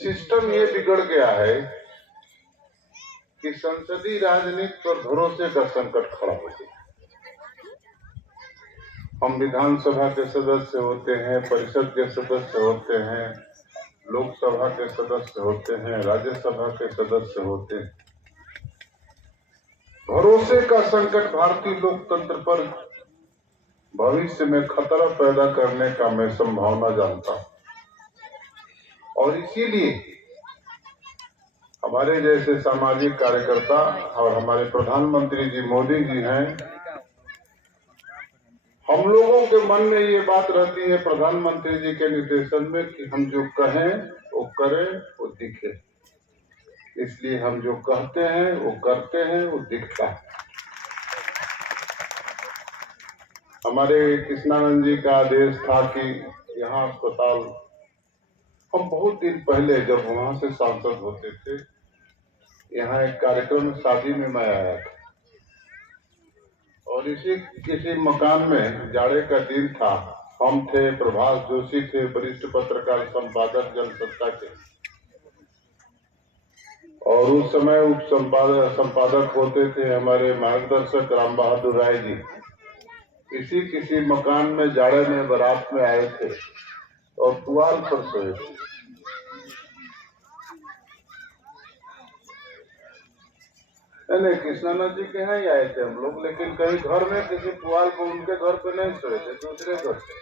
System ये बिगड़ गया है कि संसदीय राजनीति पर भरोसे का संकट खड़ा हो गया। हम विधानसभा के सदस्य होते हैं, परिषद के सदस्य होते हैं, लोकसभा के सदस्य होते हैं, राज्यसभा के सदस्य होते हैं। भरोसे का संकट भारतीय लोकतंत्र पर भविष्य में खतरा पैदा करने का मैं संभावना जानता हूं, और इसीलिए हमारे जैसे सामाजिक कार्यकर्ता और हमारे प्रधानमंत्री जी मोदी जी हैं, हम लोगों के मन में ये बात रहती है प्रधानमंत्री जी के निर्देशन में कि हम जो कहें वो करें, वो दिखे। इसलिए हम जो कहते हैं वो करते हैं, वो दिखता है। हमारे कृष्णानंद जी का आदेश था कि यहाँ अस्पताल, हम बहुत दिन पहले जब वहां से सांसद होते थे, यहाँ एक कार्यक्रम शादी में मैं आया था, और इसी किसी मकान में जाड़े का दिन था। हम थे, प्रभाष जोशी थे, वरिष्ठ पत्रकार संपादक जनसत्ता के, और उस समय उप संपादक होते थे हमारे मार्गदर्शक राम बहादुर राय जी। इसी किसी मकान में जाड़े में बारात में आए थे और पुआल पर सोए थे। नहीं, कृष्णानंद जी के यहाँ ही आए थे हम लोग, लेकिन कहीं घर में किसी पुआल पर, उनके घर पे नहीं सोए थे, दूसरे घर पे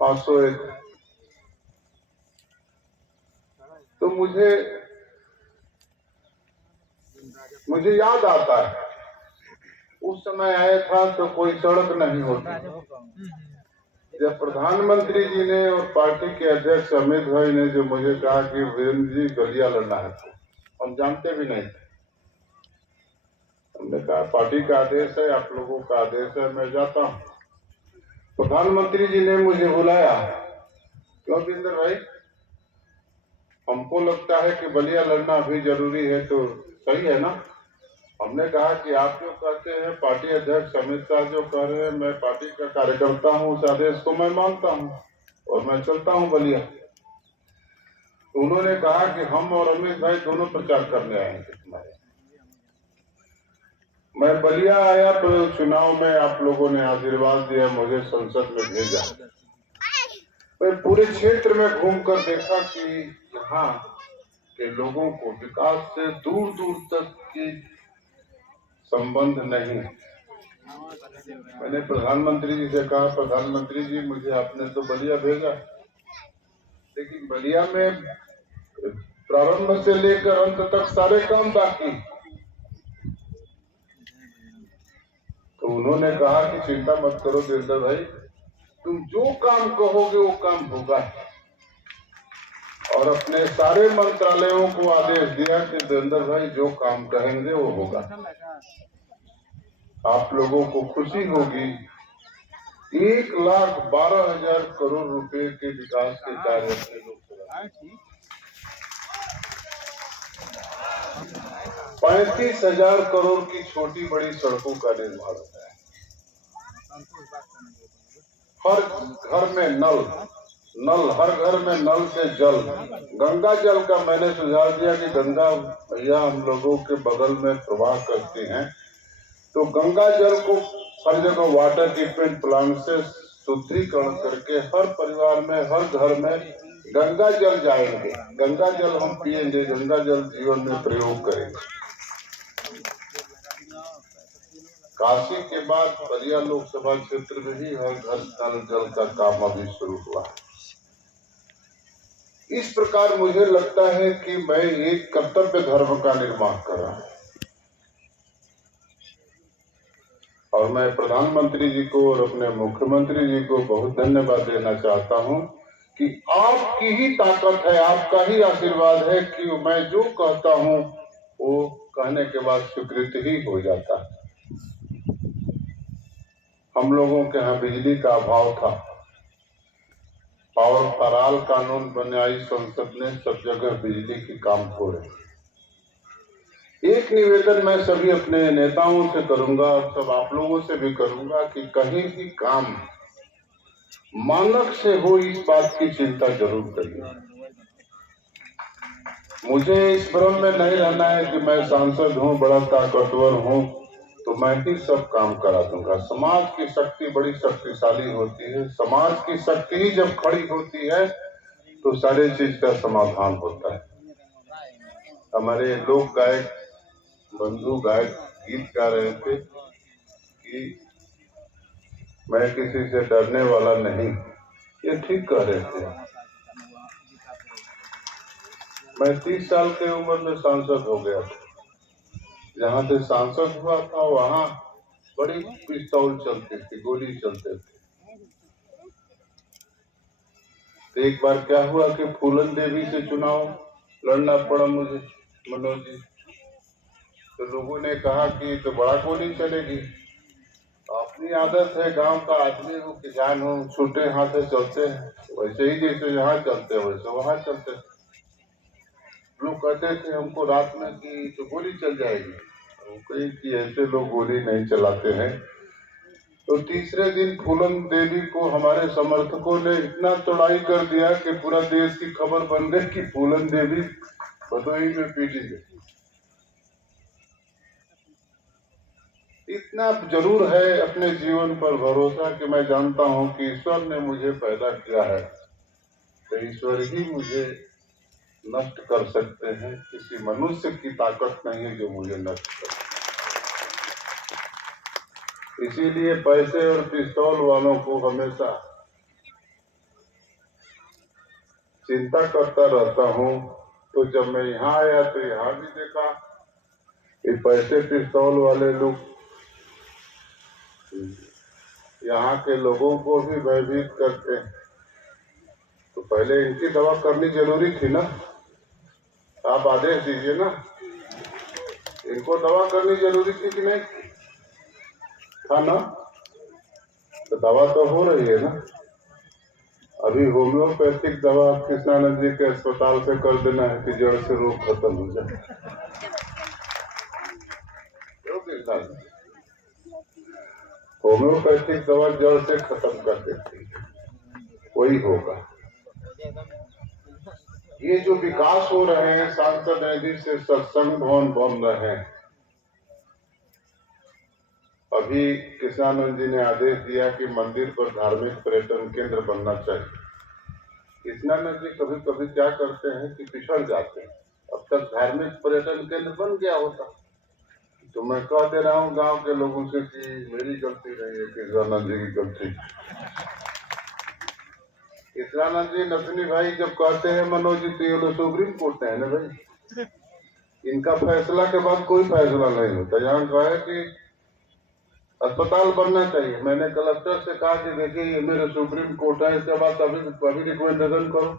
हाँ सोए थे। तो मुझे याद आता है उस समय आया था तो कोई सड़क नहीं होती। जब प्रधानमंत्री जी ने और पार्टी के अध्यक्ष अमित भाई ने जो मुझे कहा कि वीरेंद्र जी बलिया लड़ना है, तो हम जानते भी नहीं थे। हमने कहा पार्टी का आदेश है, आप लोगों का आदेश है, मैं जाता हूँ। प्रधानमंत्री जी ने मुझे बुलाया, क्यों वीरेंद्र भाई, हमको लगता है कि बलिया लड़ना भी जरूरी है, तो सही है ना। हमने कहा कि आप जो कहते हैं, पार्टी अध्यक्ष अमित शाह जो कह रहे हैं, मैं पार्टी का कार्यकर्ता हूं, उस आदेश को मैं मानता हूं और मैं चलता हूं बलिया। तो उन्होंने कहा कि हम और अमित भाई दोनों प्रचार करने आएंगे तुम्हारे। मैं बलिया आया तो चुनाव में आप लोगों ने आशीर्वाद दिया, मुझे संसद में भेजा। मैं पूरे क्षेत्र में घूमकर देखा कि यहाँ के लोगों को विकास से दूर दूर तक की संबंध नहीं। मैंने प्रधानमंत्री जी से कहा, प्रधानमंत्री जी मुझे आपने तो बलिया भेजा, लेकिन बलिया में प्रारंभ से लेकर अंत तक सारे काम बाकी। तो उन्होंने कहा कि चिंता मत करो वीरेंद्र भाई, तुम जो काम कहोगे वो काम होगा। और अपने सारे मंत्रालयों को आदेश दिया कि वीरेंद्र भाई जो काम कहेंगे वो होगा। आप लोगों को खुशी होगी, 1,12,000 करोड़ रुपए के विकास के कार्य अपने लोग 35,000 करोड़ की छोटी बड़ी सड़कों का निर्माण होता है। हर घर में नल, हर घर में नल से जल। गंगा जल का मैंने सुझाव दिया कि गंगा भैया हम लोगों के बगल में प्रवाह करती हैं, तो गंगा जल को हर जगह वाटर ट्रीटमेंट प्लांट से शुद्धिकरण करके हर परिवार में, हर घर में गंगा जल जाएंगे। गंगा जल हम पिएंगे, गंगा जल जीवन में प्रयोग करेंगे। काशी के बाद बलिया लोकसभा क्षेत्र में ही हर घर नल जल का काम अभी शुरू हुआ है। इस प्रकार मुझे लगता है कि मैं एक कर्तव्य धर्म का निर्माण कर रहा हूं, और मैं प्रधानमंत्री जी को और अपने मुख्यमंत्री जी को बहुत धन्यवाद देना चाहता हूं कि आपकी ही ताकत है, आपका ही आशीर्वाद है कि मैं जो कहता हूं वो कहने के बाद स्वीकृति ही हो जाता है। हम लोगों के यहाँ बिजली का अभाव था, पावर फॉर ऑल कानून बनाई संसद ने, सब जगह बिजली की काम हो रही। एक निवेदन मैं सभी अपने नेताओं से करूंगा और सब आप लोगों से भी करूंगा कि कहीं भी काम मानक से हो, इस बात की चिंता जरूर करिए। मुझे इस भ्रम में नहीं रहना है कि मैं सांसद हूँ, बड़ा ताकतवर हूँ तो मैं ही सब काम करा दूंगा। समाज की शक्ति बड़ी शक्तिशाली होती है। समाज की शक्ति ही जब खड़ी होती है तो सारे चीज का समाधान होता है। हमारे लोक गायक बंधु गायक गीत गा रहे थे कि मैं किसी से डरने वाला नहीं। ये ठीक कह रहे थे। मैं 30 साल की उम्र में सांसद हो गया था। जहाँ से सांसद हुआ था वहाँ बड़ी पिस्तौल चलती थी, गोली चलते थे। तो एक बार क्या हुआ कि फूलन देवी से चुनाव लड़ना पड़ा मुझे, मनोज जी। तो लोगों ने कहा कि तो बड़ा गोली चलेगी। अपनी आदत है, गांव का आदमी हूँ, किसान हूँ, छूटे हाथ से चलते हैं, वैसे ही जैसे यहाँ चलते हैं वैसे वहां चलते हैं। लोग कहते थे हमको रात में कि तो गोली चल जाएगी। कहीं कि ऐसे लोग गोली नहीं चलाते हैं। तो तीसरे दिन फूलन देवी को हमारे समर्थकों ने इतना चौड़ाई कर दिया कि पूरा देश की खबर बन गई कि फूलन देवी भदोही में पीटी गई। इतना जरूर है अपने जीवन पर भरोसा कि मैं जानता हूं कि ईश्वर ने मुझे पैदा किया है तो ईश्वर ही मुझे नष्ट कर सकते हैं। किसी मनुष्य की ताकत नहीं है जो मुझे नष्ट कर। इसीलिए पैसे और पिस्तौल वालों को हमेशा चिंता करता रहता हूँ। तो जब मैं यहाँ आया तो यहाँ भी देखा ये पैसे पिस्तौल वाले लोग यहाँ के लोगों को भी भयभीत करते हैं। तो पहले इनकी दवा करनी जरूरी थी ना। आप आदेश दीजिए ना, इनको दवा करनी जरूरी थी कि नहीं था ना। तो दवा तो हो रही है ना। अभी होम्योपैथिक दवा कृष्णानंद जी के अस्पताल से कर देना है कि जड़ से रोग खत्म हो जाए। होम्योपैथिक दवा जड़ से खत्म कर देती है, वही होगा। ये जो विकास हो रहे हैं, सांसद निधि से सत्संग भवन बन रहे हैं। अभी कृष्णानंद जी ने आदेश दिया कि मंदिर पर धार्मिक पर्यटन केंद्र बनना चाहिए। कृष्णानंद जी कभी कभी क्या करते हैं कि पिछड़ जाते हैं। अब तक धार्मिक पर्यटन केंद्र बन गया होता तो मैं कह दे रहा हूँ गांव के लोगों से कि मेरी गलती नहीं है, कृष्णानंद जी की गलती। कृष्णानंद जी नथनी भाई जब कहते हैं मनोज जी तो ये लोग सुप्रीम कोर्ट है ना भाई, इनका फैसला के बाद कोई फैसला नहीं होता। यहाँ कहा कि अस्पताल बनना चाहिए, मैंने कलेक्टर से कहा कि देखिए ये मेरे सुप्रीम कोर्ट है, इसके बाद अभी रिकमेंडेशन करो।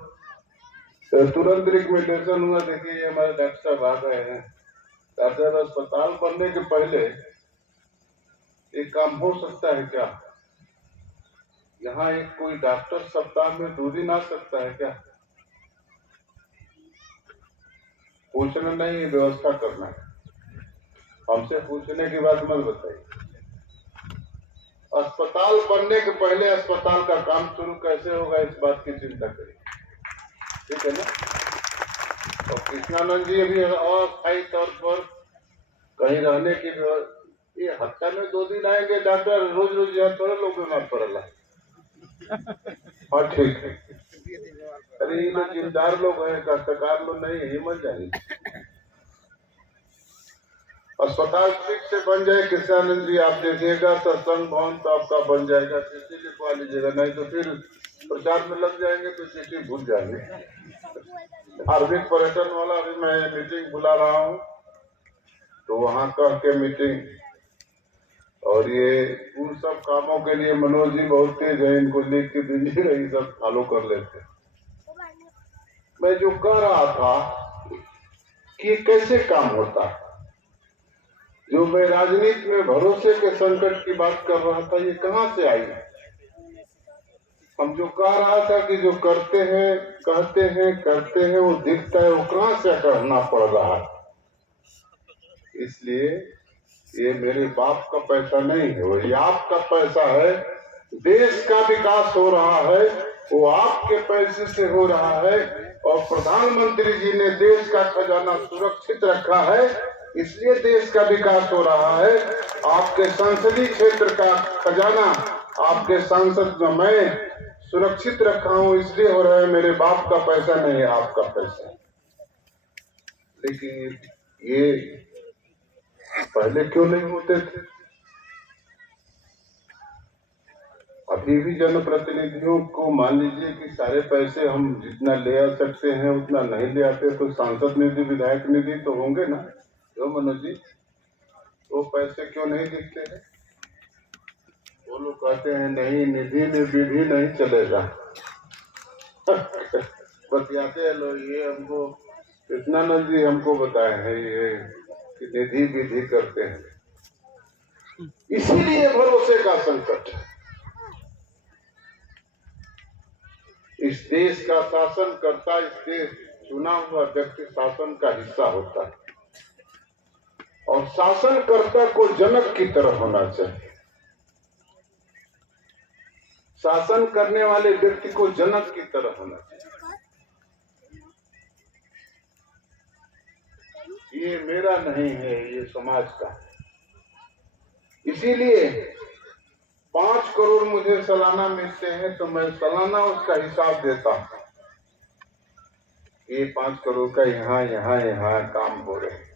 तो तुरंत रिकमेंडेशन हुआ। देखिए ये हमारे डॉक्टर साहब आ गए हैं। डॉक्टर साहब अस्पताल बनने के पहले एक काम हो सकता है क्या? यहाँ एक कोई डॉक्टर सप्ताह में 2 दिन आ सकता है क्या? पूछना नहीं, व्यवस्था करना है। हमसे पूछने की बात मत बताइए। अस्पताल बनने के पहले अस्पताल का काम शुरू कैसे होगा इस बात की चिंता करिए, ठीक है ना। और कृष्णानंद जी अभी अस्थायी तौर पर कहीं रहने की, ये हफ्ता में 2 दिन आएंगे डॉक्टर, रोज रोज यहाँ थोड़ा लोग बीमार पड़ेगा। हाँ ठीक है। अरे ये लोग जिम्मेदार लोग हैं, कष्टकार लोग नहीं, हिम्मत जाएगी। अस्पताल ठीक से बन जाए कृष्णानंद जी, आप देखिएगा सत्संग भवन तो आपका बन जाएगा। चिट्ठी लिखवा लीजिएगा, नहीं तो फिर प्रचार में लग जाएंगे तो चिट्ठी भूल जाएंगे। धार्मिक पर्यटन वाला अभी मैं मीटिंग बुला रहा हूँ तो वहाँ कह के मीटिंग, और ये उन सब कामों के लिए मनोज जी बहुत तेज है, इनको लिख के दीजिएगा, ये सब फॉलो कर लेते। मैं जो कह रहा था कि कैसे काम होता है, जो मैं राजनीति में भरोसे के संकट की बात कर रहा था, ये कहां से आई? हम जो कह रहा था कि जो करते हैं, कहते हैं, करते हैं, वो दिखता है, वो कहां से करना पड़ रहा है। इसलिए ये मेरे बाप का पैसा नहीं है, वो ये आपका पैसा है। देश का विकास हो रहा है, वो आपके पैसे से हो रहा है और प्रधानमंत्री जी ने देश का खजाना सुरक्षित रखा है, इसलिए देश का विकास हो रहा है। आपके संसदीय क्षेत्र का खजाना आपके सांसद में मैं सुरक्षित रखा हूं, इसलिए हो रहा है। मेरे बाप का पैसा नहीं है, आपका पैसा। लेकिन ये पहले क्यों नहीं होते थे? अभी भी जनप्रतिनिधियों को मान लीजिए कि सारे पैसे हम जितना ले आ सकते हैं उतना नहीं ले आते, तो सांसद निधि विधायक निधि तो होंगे ना, क्यों मनोज जी? वो पैसे क्यों नहीं दिखते हैं? वो लोग कहते हैं नहीं, निधि में विधि नहीं चलेगा। बतियाते हैं लोग, ये हमको इतना नजी हमको बताए हैं ये कि निधि विधि करते हैं, इसीलिए भरोसे का संकट है। इस देश का शासन करता, इस देश चुना हुआ व्यक्ति शासन का हिस्सा होता है और शासनकर्ता को जनक की तरह होना चाहिए। शासन करने वाले व्यक्ति को जनक की तरह होना चाहिए। ये मेरा नहीं है, ये समाज का है। इसीलिए 5 करोड़ मुझे सालाना मिलते हैं तो मैं सालाना उसका हिसाब देता हूं। ये 5 करोड़ का यहाँ काम हो रहे हैं।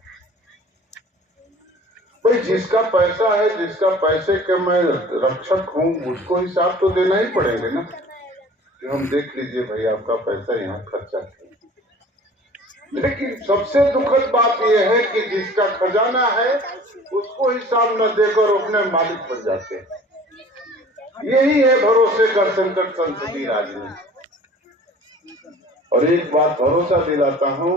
भाई जिसका पैसा है, जिसका पैसे के मैं रक्षक हूँ, उसको हिसाब तो देना ही पड़ेगा ना कि हम देख लीजिए भाई आपका पैसा यहाँ खर्चा किया। लेकिन सबसे दुखद बात यह है कि जिसका खजाना है उसको हिसाब न देकर अपने मालिक बन जाते हैं। यही है भरोसे का संकट संसदीय राजनीति। और एक बात भरोसा दिलाता हूँ,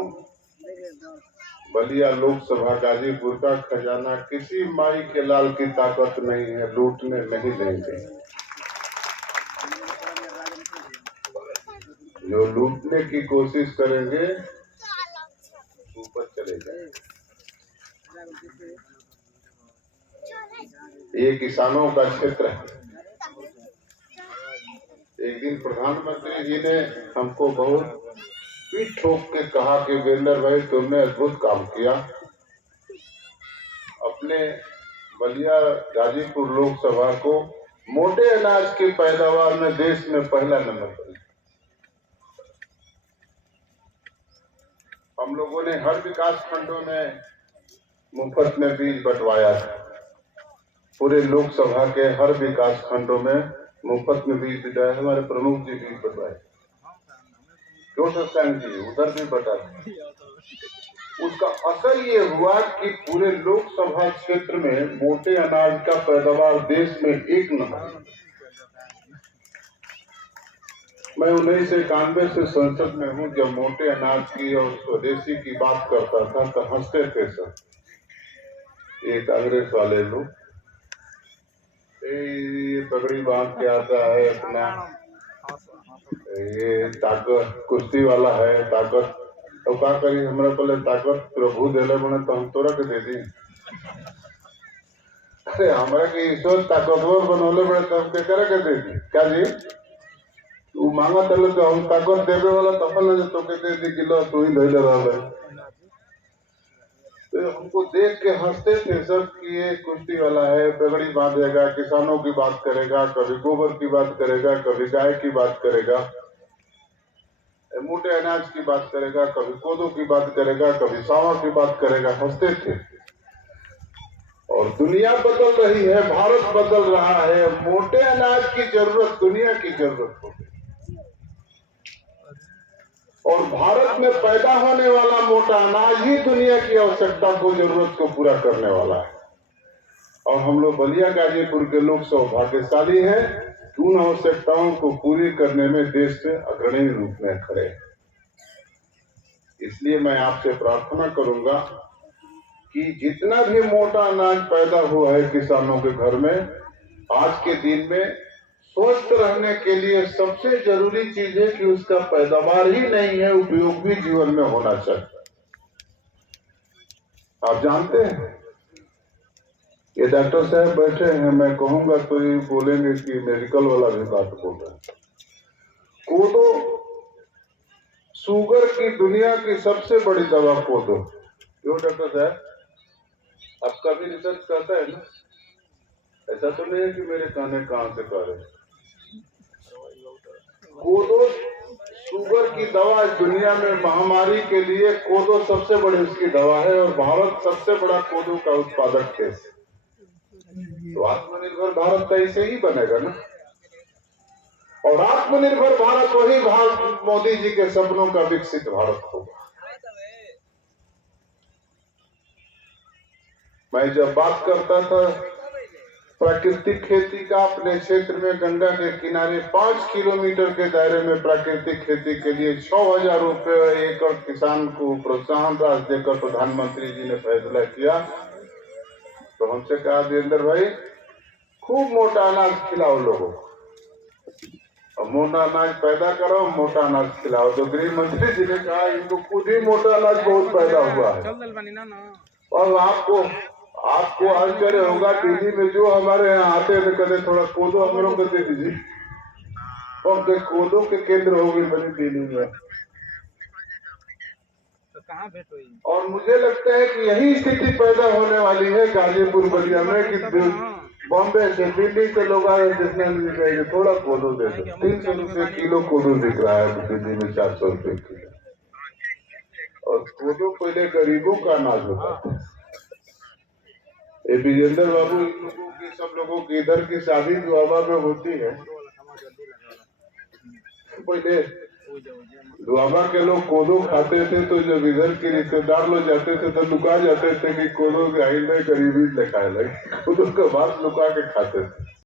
बलिया लोकसभा गाजीपुर का खजाना किसी माई के लाल की ताकत नहीं है, लूटने नहीं देंगे। जो लूटने की कोशिश करेंगे ऊपर चले जाएंगे। ये किसानों का क्षेत्र है। एक दिन प्रधानमंत्री जी ने हमको बहुत पीठ ठोक के कहा कि वीरेंद्र भाई तुमने अद्भुत काम किया, अपने बलिया गाजीपुर लोकसभा को मोटे अनाज की पैदावार में देश में पहला नंबर पर। हम लोगों ने हर विकास खंडों में मुफ्त में बीज बंटवाया था। पूरे लोकसभा के हर विकास खंडों में मुफ्त में बीज बिटाए। हमारे प्रमुख जी बीज बंटवाए, क्यों सत्यांग जी उधर भी बटा। उसका असर ये हुआ कि पूरे लोकसभा क्षेत्र में मोटे अनाज का पैदावार देश में 1 नंबर। मैं 1991 से संसद में हूँ। जब मोटे अनाज की और स्वदेशी की बात करता था तो हंसते थे सब ये कांग्रेस वाले लोग। ये पगड़ी बांध के आता है अपना, ये ताकत कुश्ती वाला है, ताकत तो का करी। हमारा पहले ताकत प्रभु देले बने तो हम तोरा के दे दी। अरे हमारा के ईश्वर ताकतवर बनोले बने तो हम के करे के दे दी क्या जी? तू मांगा तले तो हम ताकत देवे वाला तफल तो के दे दी किलो तू ही धैले रहा। तो हमको देख के हंसते थे सब कि ये कुश्ती वाला है, पगड़ी बांधेगा, किसानों की बात करेगा, कभी गोबर की बात करेगा, कभी गाय की बात करेगा, मोटे अनाज की बात करेगा, कभी कोदो की बात करेगा, कभी सावा की बात करेगा। हंसते थे। और दुनिया बदल रही है, भारत बदल रहा है। मोटे अनाज की जरूरत दुनिया की जरूरत हो गई और भारत में पैदा होने वाला मोटा अनाज ही दुनिया की आवश्यकता को, जरूरत को पूरा करने वाला है। और हम लोग बलिया गाजीपुर के लोग सौभाग्यशाली हैं कि उन आवश्यकताओं को पूरी करने में देश में अग्रणी रूप में खड़े हैं। इसलिए मैं आपसे प्रार्थना करूंगा कि जितना भी मोटा अनाज पैदा हुआ है किसानों के घर में, आज के दिन में स्वस्थ रहने के लिए सबसे जरूरी चीज है कि उसका पैदावार ही नहीं है, उपयोग भी जीवन में होना चाहिए। आप जानते हैं ये डॉक्टर साहब बैठे हैं, मैं कहूंगा तो ये बोलेंगे कि मेडिकल वाला भी बात बोल रहा है। कोदो शुगर की दुनिया की सबसे बड़ी दवा कोदो। क्यों डॉक्टर साहब, आपका भी रिसर्च करता है ना? ऐसा तो नहीं है कि मेरे कहने कहां से कर रहे। कोदो शुगर की दवा इस दुनिया में महामारी के लिए कोदो सबसे बड़ी उसकी दवा है, और भारत सबसे बड़ा कोदो का उत्पादक देश। तो आत्मनिर्भर भारत तो ऐसे ही बनेगा ना। और आत्मनिर्भर भारत वही भारत मोदी जी के सपनों का विकसित भारत होगा। मैं जब बात करता था प्राकृतिक खेती का, अपने क्षेत्र में गंगा के किनारे 5 किलोमीटर के दायरे में प्राकृतिक खेती के लिए 6,000 रुपये एकड़ किसान को प्रोत्साहन राशि देकर प्रधानमंत्री जी ने फैसला किया। तो हमसे कहा देवेंद्र भाई, खूब मोटा अनाज खिलाओ लोगों को, और मोटा अनाज पैदा करो, मोटा अनाज खिलाओ। तो गृह मंत्री जी ने कहा इनको खुद ही मोटा अनाज बहुत पैदा हुआ है। और आपको आश्चर्य होगा, दिल्ली में जो हमारे यहाँ आते थे कहते थोड़ा कोदो हम लोग को दे दीजिए, और कोदो के केंद्र हो गए बनी दिल्ली में। और मुझे लगता है कि यही स्थिति पैदा होने वाली है गाजीपुर बलिया में, कि बॉम्बे से दिल्ली से लोग आए जिसने थोड़ा कोदो दे दो। 300 रुपये किलो कोदो बिक रहा है दिल्ली में, 400 रुपये किलो। और कोदो पहले गरीबों का अनाज होता था। विजेंद्र बाबू, इन लोगों की, सब लोगों की इधर की शादी दुआबा में होती है, पहले दुआबा के लोग कोदो खाते थे, तो जब इधर के रिश्तेदार लोग जाते थे तो लुका जाते थे कि कोदो के आई नहीं, गरीबी दिखाए लगे, कोदो के बाद लुका के खाते थे।